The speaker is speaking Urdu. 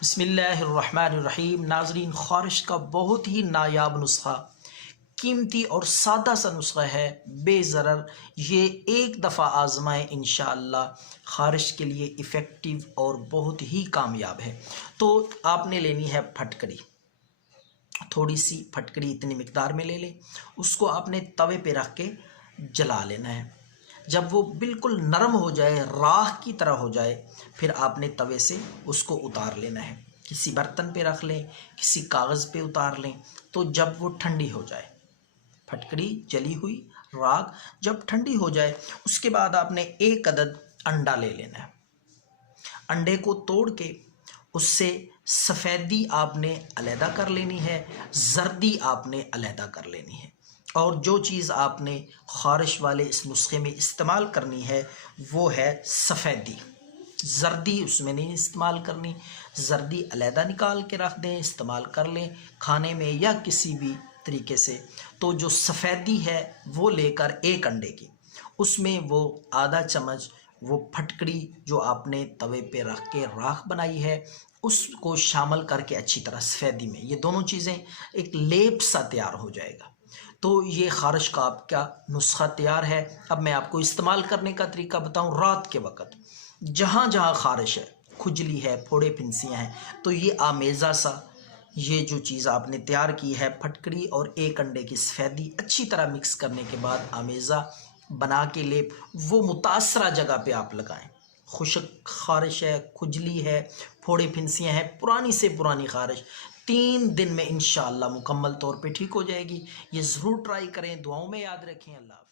بسم اللہ الرحمن الرحیم۔ ناظرین، خارش کا بہت ہی نایاب نسخہ، قیمتی اور سادہ سا نسخہ ہے، بے ضرر۔ یہ ایک دفعہ آزمائیں، انشاءاللہ خارش کے لیے ایفیکٹو اور بہت ہی کامیاب ہے۔ تو آپ نے لینی ہے پھٹکری، تھوڑی سی پھٹکری اتنی مقدار میں لے لیں۔ اس کو آپ نے توے پہ رکھ کے جلا لینا ہے۔ جب وہ بالکل نرم ہو جائے، راکھ کی طرح ہو جائے، پھر آپ نے توے سے اس کو اتار لینا ہے۔ کسی برتن پہ رکھ لیں، کسی کاغذ پہ اتار لیں۔ تو جب وہ ٹھنڈی ہو جائے، پھٹکری جلی ہوئی راکھ جب ٹھنڈی ہو جائے، اس کے بعد آپ نے 1 عدد انڈا لے لینا ہے۔ انڈے کو توڑ کے اس سے سفیدی آپ نے علیحدہ کر لینی ہے، زردی آپ نے علیحدہ کر لینی ہے۔ اور جو چیز آپ نے خارش والے اس نسخے میں استعمال کرنی ہے وہ ہے سفیدی، زردی اس میں نہیں استعمال کرنی۔ زردی علیحدہ نکال کے رکھ دیں، استعمال کر لیں کھانے میں یا کسی بھی طریقے سے۔ تو جو سفیدی ہے وہ لے کر 1 انڈے کی، اس میں وہ آدھا چمچ وہ پھٹکری جو آپ نے توے پہ رکھ کے راکھ بنائی ہے اس کو شامل کر کے اچھی طرح سفیدی میں، یہ دونوں چیزیں ایک لیپ سا تیار ہو جائے گا۔ تو یہ خارش کا آپ کا نسخہ تیار ہے۔ اب میں آپ کو استعمال کرنے کا طریقہ بتاؤں۔ رات کے وقت جہاں جہاں خارش ہے، کھجلی ہے، پھوڑے پھنسیاں ہیں، تو یہ آمیزہ سا یہ جو چیز آپ نے تیار کی ہے، پھٹکری اور 1 انڈے کی سفیدی اچھی طرح مکس کرنے کے بعد آمیزہ بنا کے لیپ وہ متاثرہ جگہ پہ آپ لگائیں۔ خشک خارش ہے، کھجلی ہے، پھوڑے پھنسیاں ہیں، پرانی سے پرانی خارش 3 دن میں انشاءاللہ مکمل طور پہ ٹھیک ہو جائے گی۔ یہ ضرور ٹرائی کریں، دعاؤں میں یاد رکھیں۔ اللہ حافظ۔